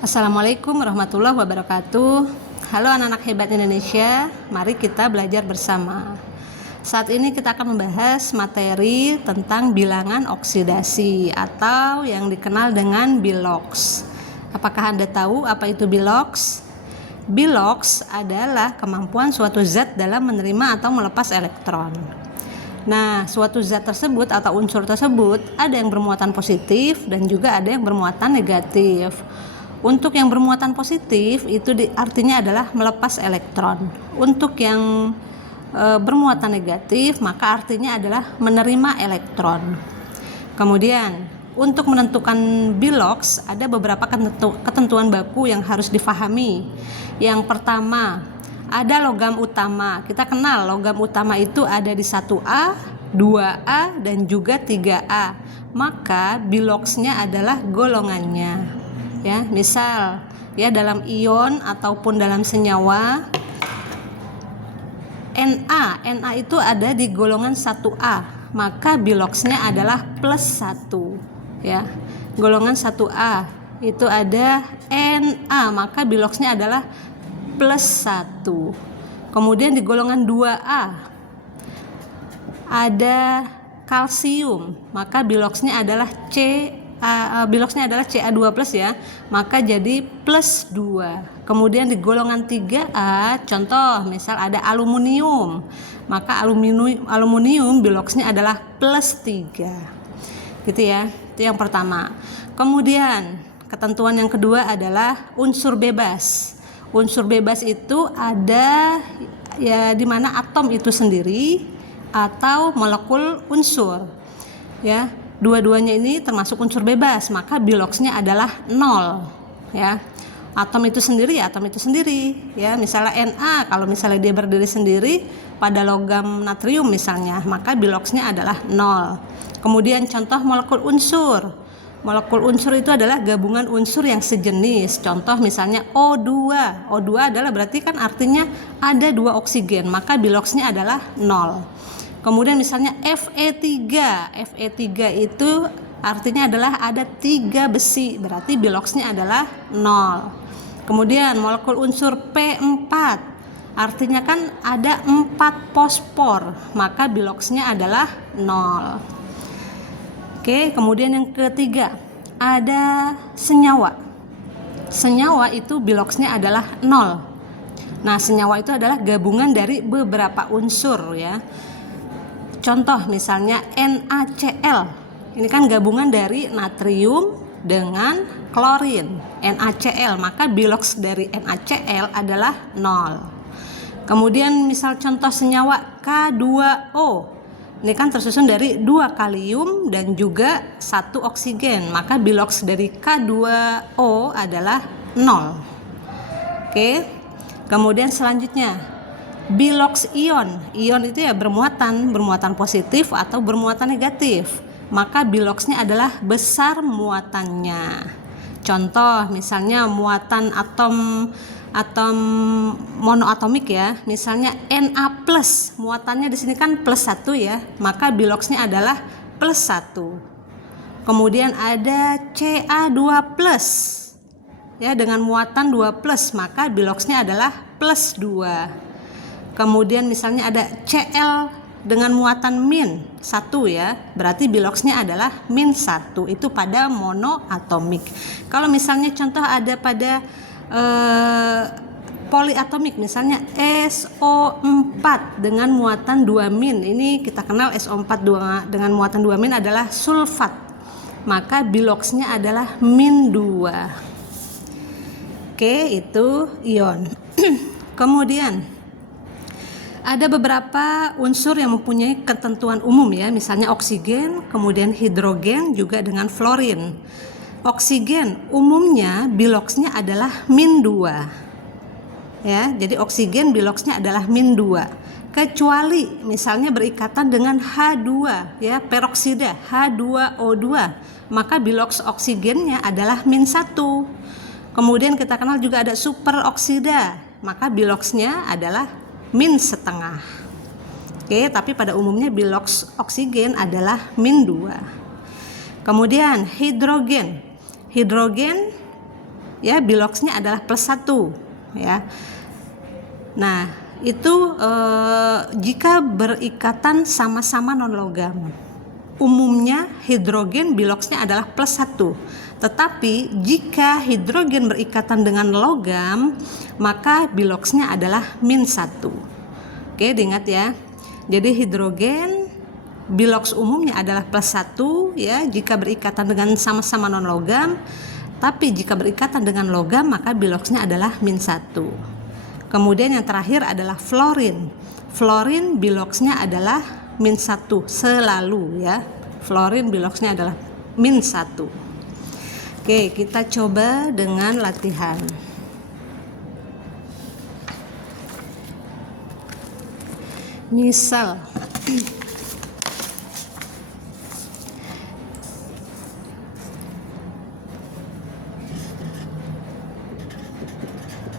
Assalamualaikum warahmatullahi wabarakatuh. Halo anak-anak hebat Indonesia, mari kita belajar bersama. Saat ini kita akan membahas materi tentang bilangan oksidasi atau yang dikenal dengan Bilox. Apakah Anda tahu apa itu Bilox? Bilox adalah kemampuan suatu zat dalam menerima atau melepas elektron. Nah, suatu zat tersebut atau unsur tersebut ada yang bermuatan positif dan juga ada yang bermuatan negatif. Untuk yang bermuatan positif itu artinya adalah melepas elektron. Untuk yang bermuatan negatif maka artinya adalah menerima elektron. Kemudian untuk menentukan Bilox ada beberapa ketentuan baku yang harus difahami. Yang pertama, ada logam utama. Kita kenal logam utama itu ada di 1A, 2A dan juga 3A. Maka Biloxnya adalah golongannya. Ya, misal ya dalam ion ataupun dalam senyawa Na itu ada di golongan 1A, maka Biloxnya adalah plus 1 ya. Golongan 1A itu ada Na, maka Biloxnya adalah plus 1. Kemudian di golongan 2A ada kalsium, maka Biloxnya adalah Biloxnya adalah Ca2+ ya, maka jadi plus 2. Kemudian di golongan 3A, contoh misal ada aluminium, maka aluminium Biloxnya adalah plus 3 gitu ya. Itu yang pertama. Kemudian ketentuan yang kedua adalah unsur bebas. Unsur bebas itu ada ya di mana atom itu sendiri atau molekul unsur ya. Dua-duanya ini termasuk unsur bebas, maka Biloxnya adalah 0 ya. Atom itu sendiri ya. Misalnya Na, kalau misalnya dia berdiri sendiri pada logam natrium misalnya, maka Biloxnya adalah 0. Kemudian contoh molekul unsur. Molekul unsur itu adalah gabungan unsur yang sejenis. Contoh misalnya O2. O2 adalah berarti kan artinya ada 2 oksigen, maka Biloxnya adalah 0. Kemudian misalnya Fe3. Fe3 itu artinya adalah ada 3 besi, berarti Biloxnya adalah 0. Kemudian molekul unsur P4. Artinya kan ada 4 fosfor, maka Biloxnya adalah 0. Oke, kemudian yang ketiga, ada senyawa. Senyawa itu Biloxnya adalah 0. Nah, senyawa itu adalah gabungan dari beberapa unsur ya. Contoh misalnya NaCl. Ini kan gabungan dari natrium dengan klorin, NaCl, maka Bilox dari NaCl adalah 0. Kemudian misal contoh senyawa K2O. Ini kan tersusun dari 2 kalium dan juga 1 oksigen, maka Bilox dari K2O adalah 0. Oke. Kemudian selanjutnya Bilox ion. Ion itu ya bermuatan positif atau bermuatan negatif. Maka Biloxnya adalah besar muatannya. Contoh misalnya muatan atom monoatomik ya. Misalnya Na+, muatannya di sini kan plus 1 ya. Maka Biloxnya adalah plus 1. Kemudian ada Ca2+. Ya, dengan muatan 2+, maka Biloxnya adalah plus 2. Kemudian misalnya ada Cl dengan muatan -1 ya, berarti Biloxnya adalah -1, itu pada monoatomik. Kalau misalnya contoh ada pada poliatomik, misalnya SO4 dengan muatan 2-, ini kita kenal SO4 dengan muatan 2- adalah sulfat, maka Biloxnya adalah -2. Oke, itu ion. Kemudian ada beberapa unsur yang mempunyai ketentuan umum ya, misalnya oksigen, kemudian hidrogen juga dengan fluorin. Oksigen umumnya Biloxnya adalah -2. Ya, jadi oksigen Biloxnya adalah -2. Kecuali misalnya berikatan dengan H2 ya, peroksida H2O2, maka Bilox oksigennya adalah -1. Kemudian kita kenal juga ada superoksida, maka Biloxnya adalah -1. Oke, tapi pada umumnya Bilox oksigen adalah -2. Kemudian hidrogen ya biloxnya adalah +1 ya. Nah, itu jika berikatan sama-sama non-logam. Umumnya hidrogen biloxnya adalah +1. Tetapi jika hidrogen berikatan dengan logam, maka biloxnya adalah -1. Oke, diingat ya. Jadi hidrogen bilox umumnya adalah +1 ya jika berikatan dengan sama-sama non-logam. Tapi jika berikatan dengan logam, maka biloxnya adalah -1. Kemudian yang terakhir adalah fluorin. Fluorin biloxnya adalah -1 selalu ya. Fluorin biloxnya adalah -1. Oke, kita coba dengan latihan. Misal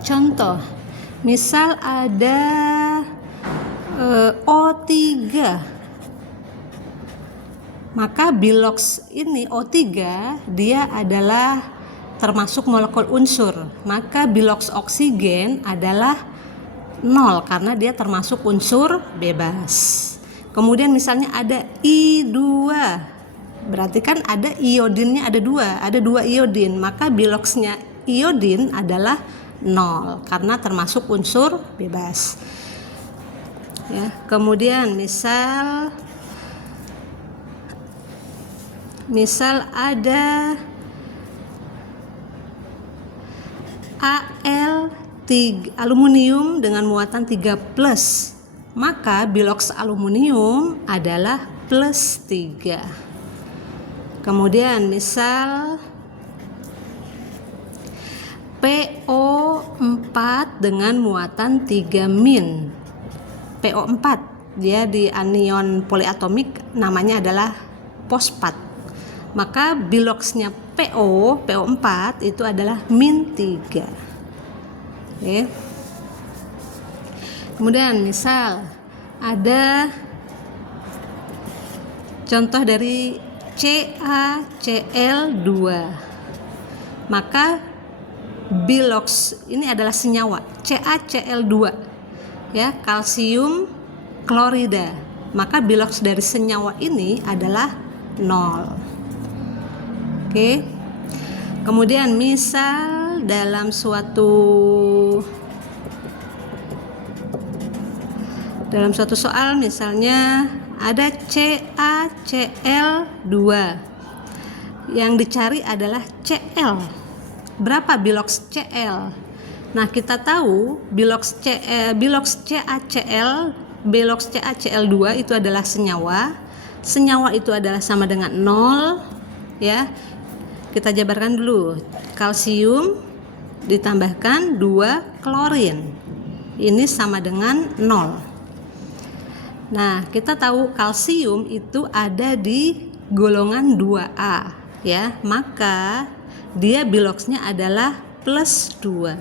contoh, misal ada O3. Maka bilox ini O3 dia adalah termasuk molekul unsur. Maka bilox oksigen adalah 0 karena dia termasuk unsur bebas. Kemudian misalnya ada I2. Berarti kan ada iodinnya ada 2 iodin. Maka biloxnya iodin adalah 0 karena termasuk unsur bebas. Ya, kemudian misal ada Al3 aluminium dengan muatan 3+, maka bilox aluminium adalah +3. Kemudian misal PO4 dengan muatan 3-. PO4 dia di anion poliatomik namanya adalah fosfat. Maka biloxnya PO4 itu adalah -3. Oke. Kemudian misal ada contoh dari CaCl2. Maka bilox ini adalah senyawa CaCl2 ya, kalsium klorida. Maka bilox dari senyawa ini adalah 0. Oke. Kemudian misal dalam suatu soal misalnya ada CaCl2. Yang dicari adalah Cl. Berapa bilox Cl? Nah, kita tahu bilox CaCl2 itu adalah senyawa. Senyawa itu adalah sama dengan 0 ya. Kita jabarkan dulu. Kalsium ditambahkan 2 klorin. Ini sama dengan 0. Nah, kita tahu kalsium itu ada di golongan 2A ya. Maka dia biloxnya adalah +2.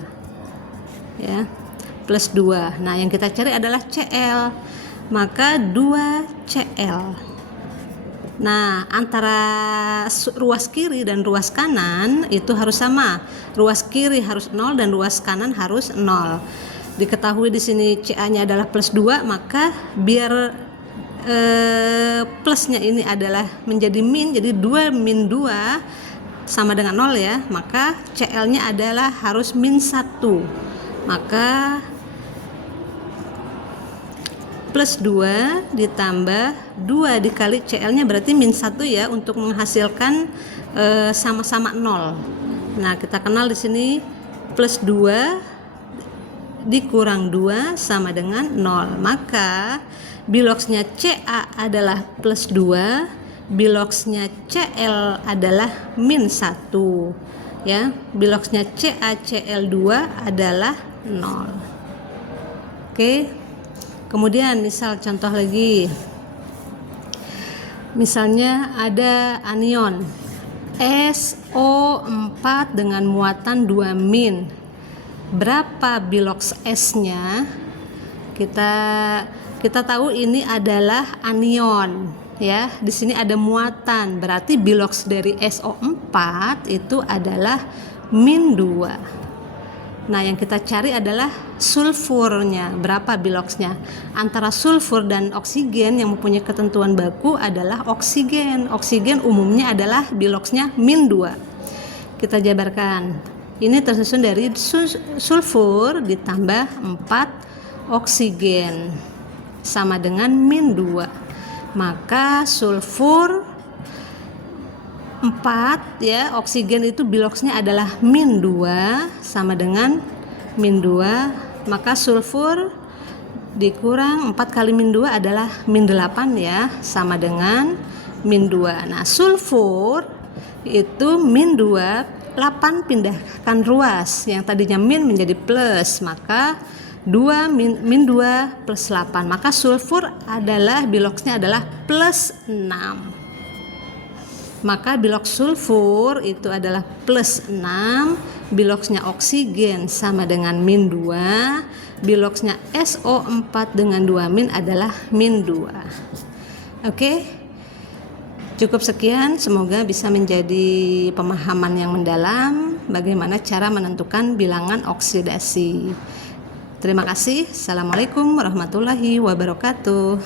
Ya, +2. Nah, yang kita cari adalah Cl. Maka 2Cl. Nah, antara ruas kiri dan ruas kanan itu harus sama. Ruas kiri harus 0 dan ruas kanan harus 0. Diketahui di sini Ca-nya adalah +2, maka biar plusnya ini adalah menjadi min, jadi 2-2 sama dengan 0 ya. Maka Cl-nya adalah harus -1. Maka +2 ditambah 2 dikali Cl-nya berarti -1 ya, untuk menghasilkan sama-sama 0. Nah, kita kenal di sini +2 dikurang 2 sama dengan 0. Maka biloxnya Ca adalah +2, biloxnya Cl adalah -1 ya. Biloxnya CaCl2 adalah 0. Oke. Kemudian misal contoh lagi. Misalnya ada anion SO4 dengan muatan 2-. Berapa bilox S-nya? Kita tahu ini adalah anion ya. Di sini ada muatan, berarti bilox dari SO4 itu adalah min 2. Nah, yang kita cari adalah sulfurnya, berapa biloxnya. Antara sulfur dan oksigen yang mempunyai ketentuan baku adalah oksigen. Oksigen umumnya adalah biloxnya min 2. Kita jabarkan. Ini tersusun dari sulfur ditambah 4 oksigen sama dengan min 2. Maka sulfur 4 ya, oksigen itu biloxnya adalah min 2 sama dengan min 2, maka sulfur dikurang 4 kali min 2 adalah min 8 ya, sama dengan min 2. Nah, sulfur itu min 2, 8 pindahkan ruas, yang tadinya min menjadi plus, maka 2 min 2 plus 8, maka sulfur adalah biloxnya adalah plus 6. Maka biloks sulfur itu adalah plus 6, biloksnya oksigen sama dengan min 2, biloksnya SO4 dengan 2 min adalah min 2. Oke, cukup sekian, semoga bisa menjadi pemahaman yang mendalam bagaimana cara menentukan bilangan oksidasi. Terima kasih. Assalamualaikum warahmatullahi wabarakatuh.